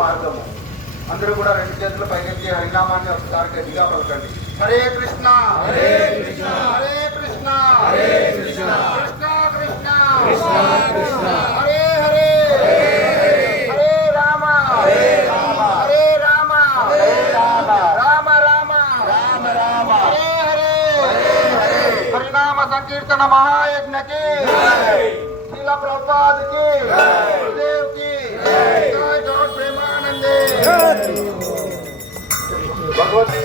మార్గము అందరూ కూడా రెండు చేతుల పైకెత్తి హరినామాన్ని ఒకసారి గట్టిగా పలకండి. హరే కృష్ణ హరే కృష్ణ హరే కృష్ణ హరే కృష్ణ కృష్ణ కృష్ణ కృష్ణ కృష్ణ హరే హరే హరే రామ హరే రామ హరే రామ హరే రామ రామ రామ రామ రామ హరే హరే హరే హరినామ సంకీర్తన మహాయజ్ఞకి శ్రీల ప్రభుపాద కి గురుదేవ్ కి ప్రేమానందే భగవత్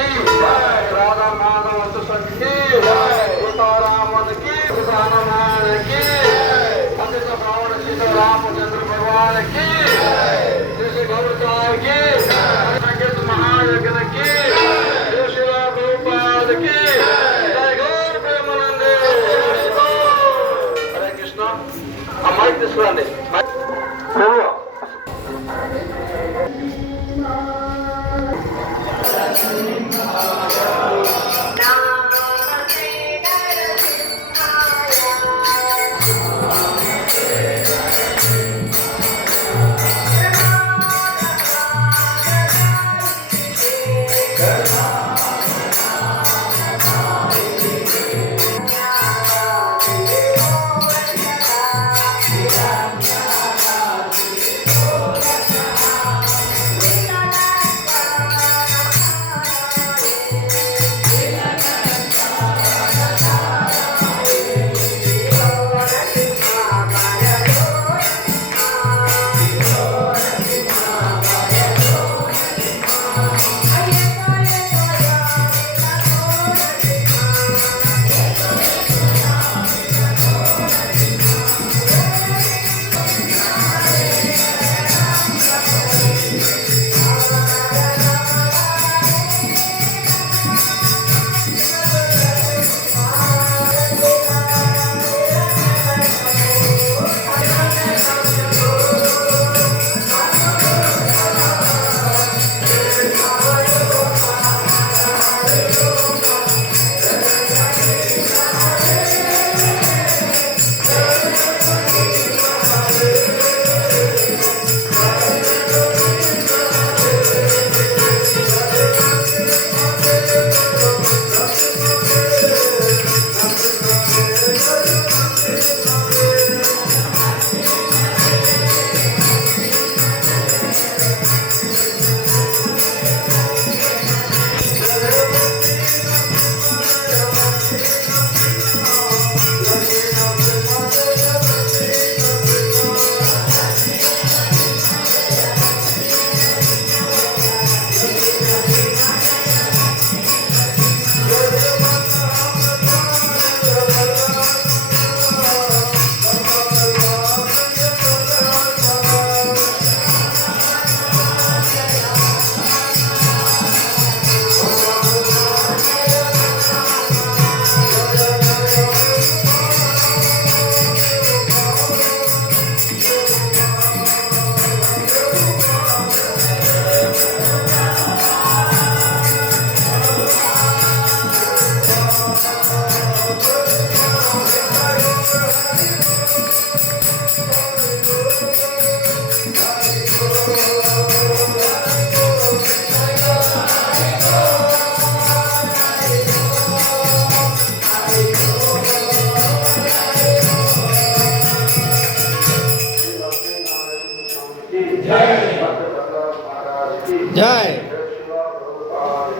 राधा माधव की सीतारामन की हनुमान की पंडित भवन सीता रामचंद्र भगवान की श्री गौरचार की संगीत महायज्ञ की शिला प्रभुपाद की जय गौर प्रेमानंदे। हरे कृष्ण अम्माई తీసుకురండి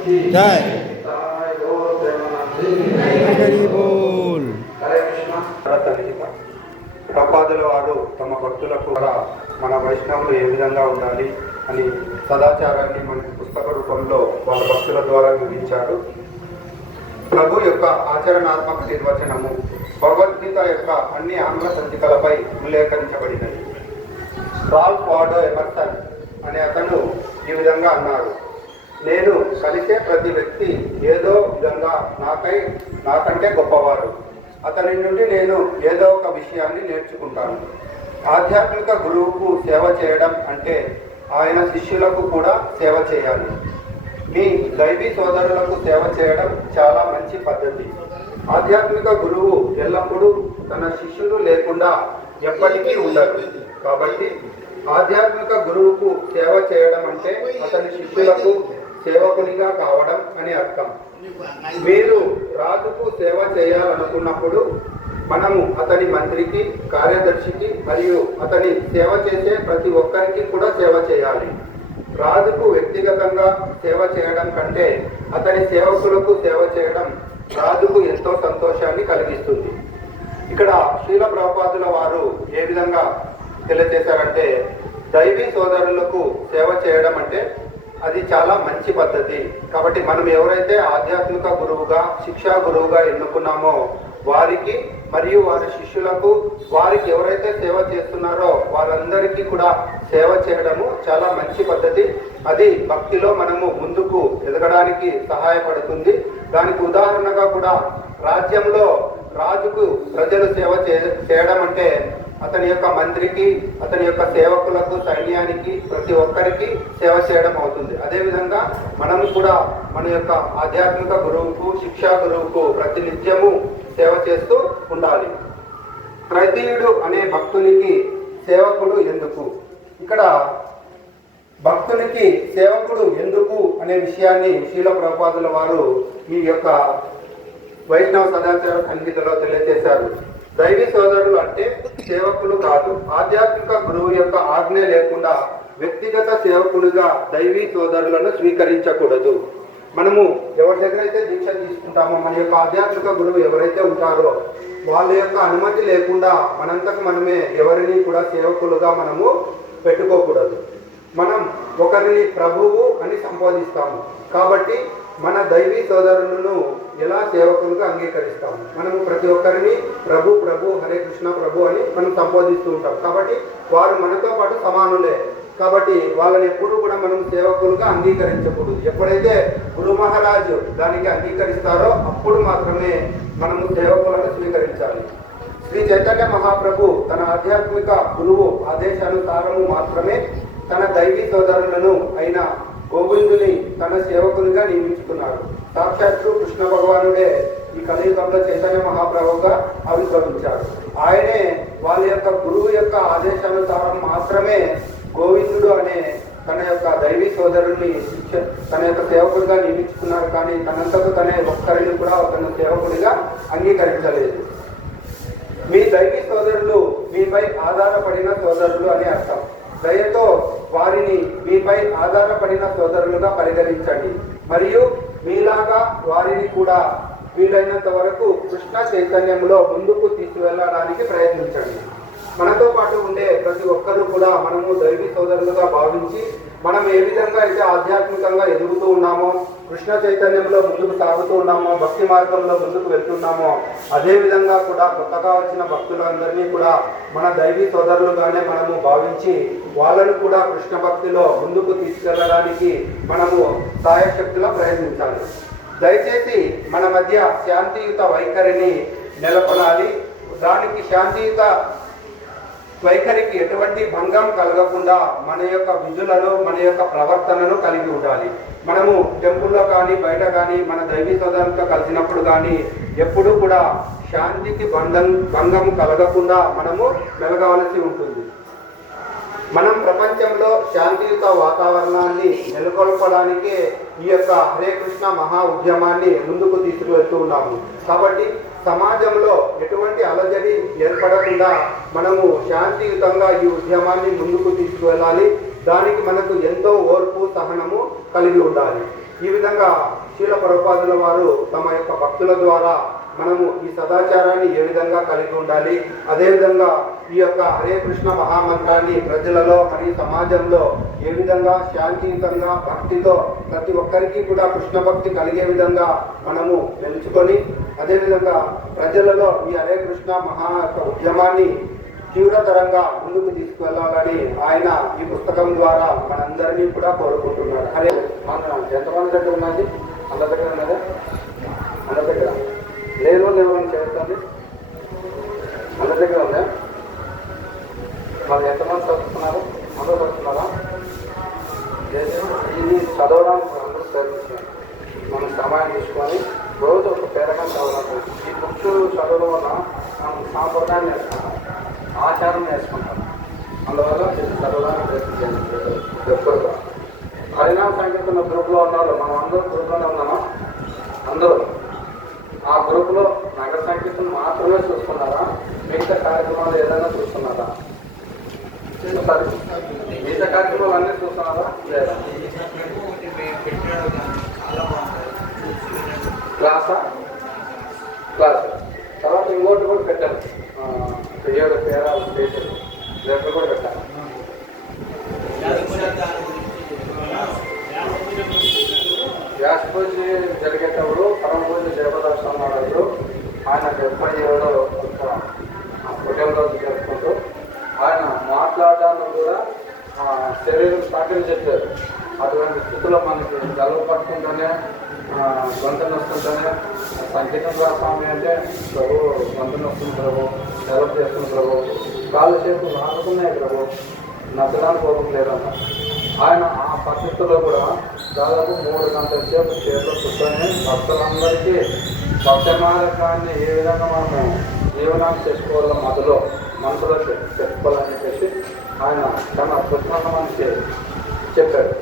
జై హరి బోల్. హరే కృష్ణ. ప్రభుపాదుల వారు తమ భక్తులకు కూడా మన వైష్ణవులు ఏ విధంగా ఉండాలి అని సదాచారాన్ని మనకి పుస్తక రూపంలో వాళ్ళ భక్తుల ద్వారా వివరించారు. ప్రభు యొక్క ఆచరణాత్మక నిర్వచనము భగవద్గీత యొక్క అన్ని ఆంగ్ల సంచికలపై ఉల్లేఖించబడినది. రాల్ఫ్ వాల్డో ఎమర్సన్ అనే అతను ఈ విధంగా అన్నారు: నేను కలిసే ప్రతి వ్యక్తి ఏదో విధంగా నాకంటే గొప్పవాడు. అతని నుండి నేను ఏదో ఒక విషయాన్ని నేర్చుకుంటాను. ఆధ్యాత్మిక గురువుకు సేవ చేయడం అంటే ఆయన శిష్యులకు కూడా సేవ చేయాలి. మీ దైవీ సోదరులకు సేవ చేయడం చాలా మంచి పద్ధతి. ఆధ్యాత్మిక గురువు ఎల్లప్పుడూ తన శిష్యులు లేకుండా ఎప్పటికీ ఉండరు. కాబట్టి ఆధ్యాత్మిక గురువుకు సేవ చేయడం అంటే అతని శిష్యులకు సేవకునిగా కావడం అని అర్థం. మీరు రాజుకు సేవ చేయాలనుకున్నప్పుడు మనము అతని మంత్రికి, కార్యదర్శికి మరియు అతని సేవ చేసే ప్రతి ఒక్కరికి కూడా సేవ చేయాలి. రాజుకు వ్యక్తిగతంగా సేవ చేయడం కంటే అతని సేవకులకు సేవ చేయడం రాజుకు ఎంతో సంతోషాన్ని కలిగిస్తుంది. ఇక్కడ శ్రీల ప్రభుపాదుల వారు ఏ విధంగా తెలియజేశారంటే, దైవీ సోదరులకు సేవ చేయడం అంటే అది చాలా మంచి పద్ధతి. కాబట్టి మనం ఎవరైతే ఆధ్యాత్మిక గురువుగా, శిక్షా గురువుగా ఎన్నుకున్నామో వారికి మరియు వారి శిష్యులకు, వారికి ఎవరైతే సేవ చేస్తున్నారో వారందరికీ కూడా సేవ చేయడము చాలా మంచి పద్ధతి. అది భక్తిలో మనము ముందుకు ఎదగడానికి సహాయపడుతుంది. దానికి ఉదాహరణగా కూడా రాజ్యంలో రాజుకు ప్రజలు సేవ చేయడం అంటే అతని యొక్క మంత్రికి, అతని యొక్క సేవకులకు, సైన్యానికి, ప్రతి ఒక్కరికి సేవ చేయడం అవుతుంది. అదేవిధంగా మనము కూడా మన యొక్క ఆధ్యాత్మిక గురువుకు, శిక్షా గురువుకు ప్రతినిత్యము సేవ చేస్తూ ఉండాలి. త్రైతీయుడు అనే భక్తునికి సేవకుడు ఎందుకు? ఇక్కడ భక్తునికి సేవకుడు ఎందుకు అనే విషయాన్ని శ్రీల ప్రభుపాదుల వారు ఈ యొక్క వైష్ణవ సదాచార సంగీతలో తెలియజేశారు. దైవీ సోదరులు అంటే సేవకులు కాదు. ఆధ్యాత్మిక గురువు యొక్క ఆజ్ఞ లేకుండా వ్యక్తిగత సేవకులుగా దైవీ సోదరులను స్వీకరించకూడదు. మనము ఎవరి దగ్గర అయితే దీక్ష తీసుకుంటామో, మన యొక్క ఆధ్యాత్మిక గురువు ఎవరైతే ఉంటారో వాళ్ళ యొక్క అనుమతి లేకుండా మనంతకు మనమే ఎవరిని కూడా సేవకులుగా మనము పెట్టుకోకూడదు. మనం ఒకరిని ప్రభువు అని సంబోధిస్తాము. కాబట్టి మన దైవీ సోదరులను ఎలా సేవకులుగా అంగీకరిస్తాము? మనము ప్రతి ఒక్కరిని ప్రభు ప్రభు, హరే కృష్ణ ప్రభు అని మనం సంబోధిస్తూ ఉంటాం. కాబట్టి వారు మనతో పాటు సమానులే. కాబట్టి వాళ్ళని ఎప్పుడూ కూడా మనం సేవకులుగా అంగీకరించకూడదు. ఎప్పుడైతే గురు మహారాజు దానికి అంగీకరిస్తారో అప్పుడు మాత్రమే మనము సేవకులను స్వీకరించాలి. శ్రీ చైతన్య మహాప్రభు తన ఆధ్యాత్మిక గురువు ఆదేశానుసారము మాత్రమే తన దైవీ సోదరులను అయిన గోవిందుని తన సేవకునిగా నియమించుకున్నారు. సాక్షాత్తు కృష్ణ భగవానుడే ఈ కలియుగంలో చైతన్య మహాప్రభుగా ఆవిర్భవించారు. ఆయనే వాళ్ళ యొక్క గురువు యొక్క ఆదేశానుసారం మాత్రమే గోవిందుడు అనే తన యొక్క దైవీ సోదరుని తన యొక్క సేవకుడిగా నియమించుకున్నారు. కానీ తనంతకు తనే ఒక్కరిని కూడా తన సేవకుడిగా అంగీకరించలేదు. మీ దైవీ సోదరులు మీపై ఆధారపడిన సోదరులు అని అర్థం. దయతో వారిని మీపై ఆధారపడిన సోదరులుగా పరిగణించండి మరియు మీలాగా వారిని కూడా వీలైనంత వరకు కృష్ణ చైతన్యంలో ముందుకు తీసుకువెళ్ళడానికి ప్రయత్నించండి. మనతో పాటు ఉండే ప్రతి ఒక్కరూ కూడా మనము దైవీ సోదరులుగా భావించి మనం ఏ విధంగా అయితే ఆధ్యాత్మికంగా ఎదుగుతూ ఉన్నామో, కృష్ణ చైతన్యంలో ముందుకు సాగుతూ ఉన్నామో, భక్తి మార్గంలో ముందుకు వెళ్తున్నామో, అదేవిధంగా కూడా కొత్తగా వచ్చిన భక్తులందరినీ కూడా మన దైవీ సోదరులుగానే మనము భావించి వాళ్ళను కూడా కృష్ణ భక్తిలో ముందుకు తీసుకెళ్ళడానికి మనము సాయశక్తిలో ప్రయత్నించాలి. దయచేసి మన మధ్య శాంతియుత వైఖరిని నెలకొనాలి. దానికి శాంతియుత వైఖరికి ఎటువంటి భంగం కలగకుండా మన యొక్క విధులను, మన యొక్క ప్రవర్తనను కలిగి ఉండాలి. మనము టెంపుల్లో కానీ బయట కానీ మన దైవీ సోదరులతో కలిసినప్పుడు కానీ ఎప్పుడూ కూడా శాంతికి భంగం కలగకుండా మనము మెలగవలసి ఉంటుంది. మనం ప్రపంచంలో శాంతియుత వాతావరణాన్ని నెలకొల్పడానికే ఈ యొక్క హరే కృష్ణ మహా ఉద్యమాన్ని ముందుకు తీసుకువెళ్తూ ఉన్నాము. కాబట్టి సమాజంలో ఎటువంటి అలజడి ఏర్పడకుండా మనము శాంతియుతంగా ఈ ఉద్యమాన్ని ముందుకు తీసుకువెళ్ళాలి. దానికి మనకు ఎంతో ఓర్పు, సహనము కలిగి ఉండాలి. ఈ విధంగా శీల ప్రభుపాదుల వారు తమ యొక్క భక్తుల ద్వారా మనము ఈ సదాచారాన్ని ఏ విధంగా కలిగి ఉండాలి, అదేవిధంగా ఈ యొక్క హరే కృష్ణ మహామంత్రాన్ని ప్రజలలో మరియు సమాజంలో ఏ విధంగా శాంతియుతంగా భక్తితో ప్రతి ఒక్కరికి కూడా కృష్ణ భక్తి కలిగే విధంగా మనము నిలుచుకొని అదేవిధంగా ప్రజలలో ఈ హరే కృష్ణ మహా ఉద్యమాన్ని తీవ్రతరంగా ముందుకు తీసుకువెళ్ళాలని ఆయన ఈ పుస్తకం ద్వారా మనందరినీ కూడా కోరుకుంటున్నారు. అరే ఎంతమంది దగ్గర ఉన్నది? అందరి దగ్గర ఉన్నదా? అందరి దగ్గర లేదు ఎవరైనా చేస్తుంది? అందరి దగ్గర ఉందా? మరి ఎంతమంది చదువుతున్నారు? అందరూ చదువుతున్నారా? ఇది చదవడానికి అందరూ ప్రయత్నిస్తున్నారు. మనం సమయం తీసుకొని రోజు ఒక పేరకం చదవడం. ఈ బుక్స్ చదవడం వల్ల మనం సాంప్రదాయం నేర్చుకుంటాం, ఆచారం నేర్చుకుంటాం. అందువల్ల చదవడానికి ప్రయత్నించాలి. హరినామ సంకీర్తన గ్రూప్లో ఉన్నారు, మనం అందరూ గ్రూప్లోనే ఉన్నామా? అందరూ ఆ గ్రూప్లో నగర సంకీర్తన మాత్రమే చూస్తున్నారా? మిగతా కార్యక్రమాలు ఏదైనా చూస్తున్నారా? మిగతా కార్యక్రమాలు అన్నీ చూస్తున్నారా? లేదా? క్లాస్ తర్వాత ఇంకోటి కూడా పెట్టాను, 7 పేరాలు చేశాను, రేపు కూడా పెట్టాను. వ్యాస పూజ జరిగేటప్పుడు పరమ పూజ జయప్రదర్శన నాడు ఆయన 77వ పుట్టినరోజు జరుపుకుంటూ ఆయన మాట్లాడడానికి కూడా శరీరం సహకరించారు. అటువంటి స్థితిలో మనకి జలుబు పట్టుకుంటూనే గొంతులు వస్తుంటేనే సంగీతం స్వామి అంటే ప్రభు గొంతులు వస్తుంది ప్రభు, జలుబు చేస్తుంది ప్రభు, కాళ్ళు చేతులు నాటుకున్నాయి ప్రభు, నచ్చడానికి కోపం లేదన్న. ఆయన ఆ పరిస్థితుల్లో కూడా దాదాపు 3 గంటల సేపు చేతులు కూర్చొని భక్తులందరికీ భక్త మార్గాన్ని ఏ విధంగా మనము జీవనాన్ని చేసుకోవాలో మనసులో చెప్పుకోవాలని చెప్పేసి ఆయన చాలా అద్భుతంగా మనకి చెప్పాడు.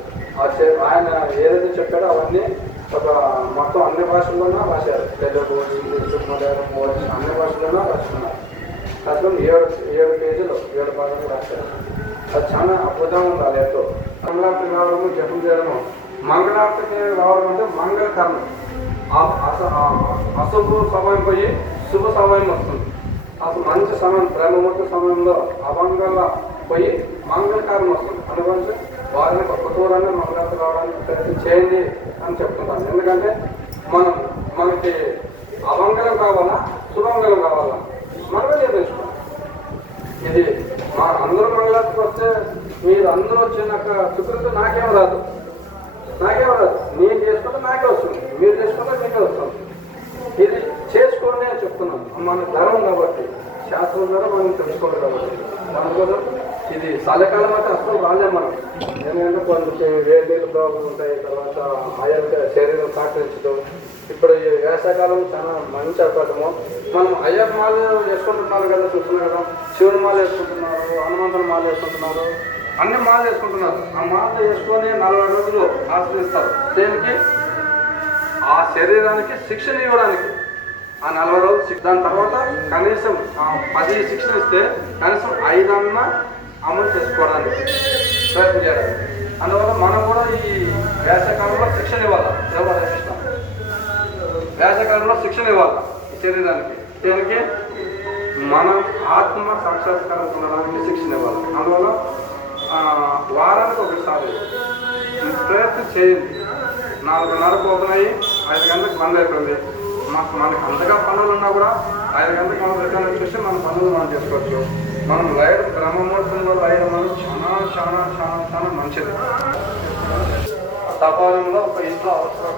ఆయన ఏదైతే చెప్పాడో అవన్నీ ఒక మొత్తం అన్ని భాషల్లోనూ రాశారు. తెలుగు, ఇంగ్లీషు, మలయాళం, మోడీ అన్ని భాషల్లోనూ రాసుకున్నారు. అసలు 7 పేజీలు 7 భాగాలు రాశారు. అది చాలా అద్భుతంగా ఉంది. ఆ లేఖలో మంగళార్తికి రావడము, జపం చేయడము. మంగళార్తికి రావడం అంటే మంగళకరణం. అశుభ సమయం పోయి శుభ సమయం వస్తుంది. అసలు మంచి సమయం, బ్రహ్మముహూర్త సమయంలో అభంగంగా పోయి మంగళకరణం వస్తుంది. అందుకని వారిని ఒక్క దూరాన్ని మంగళార్తి రావడానికి ప్రయత్నం చేయండి అని చెప్తున్నాను. ఎందుకంటే మనకి అమంగళం కావాలా, శుభమంగళం కావాలా, మనమే నిర్ణయించుకోవాలి. ఇది మా అందరూ మంగళార్తికి వస్తే మీరు అందరూ వచ్చినాక సుకృతి నాకేం రాదు. నేను చేసుకుంటే నాకే వస్తుంది, మీరు చేసుకుంటే మీకే వస్తుంది. ఇది చేసుకోండి అని చెప్తున్నాను. మన ధర్మం కాబట్టి, శాస్త్రం ద్వారా మనం తెలుసుకోవాలి కాబట్టి. దానికోసం ఇది చలికాలం అయితే అసలు రాలేం మనం. ఎందుకంటే కొంచెం వేడినీళ్ళు ప్రాబ్లం ఉంటాయి, తర్వాత ఆయా శరీరం సహకరించడం. ఇప్పుడు ఈ వేసవకాలం చాలా మంచి అవకాశము. మనం అయ్యప్ప మాల వేసుకుంటున్నారు కదా, చూస్తున్నాం కదా, శివుని మాల వేసుకుంటున్నారు, హనుమంతుని మాల వేసుకుంటున్నారు, అన్ని మాల వేసుకుంటున్నారు. ఆ మాల వేసుకొని 40 రోజులు ఆశ్రయిస్తారు. దేనికి? ఆ శరీరానికి శిక్షణ ఇవ్వడానికి. ఆ 40 రోజులు దాని తర్వాత కనీసం 10 శిక్షణ ఇస్తే కనీసం 5 అన్నా అమలు చేసుకోవడానికి ప్రయత్నం చేయాలి. అందువల్ల మనం కూడా ఈ వేసవకాలంలో శిక్షణ ఇవ్వాలి. వేసవకాలంలో శిక్షణ ఇవ్వాలి ఈ శరీరానికి. దీనికి మనం ఆత్మ సాక్షాత్కారం పొందడానికి శిక్షణ ఇవ్వాలి. అందువల్ల వారానికి ఒకసారి ప్రయత్నం చేయండి. 4:30 ఓపెన్ అయ్యి 5 గంటలకు బంద్ అయిపోయింది. మనకి అంతగా పనులు ఉన్నా కూడా 5 గంటలకు మనం రిటర్న్ వచ్చేసి మన పనులు మనం చేసుకోవచ్చు. మనం బ్రహ్మముహూర్తంలో లయడం చాలా చాలా చాలా చాలా మంచిది. తపాలంలో ఒక ఇంట్లో అవసరం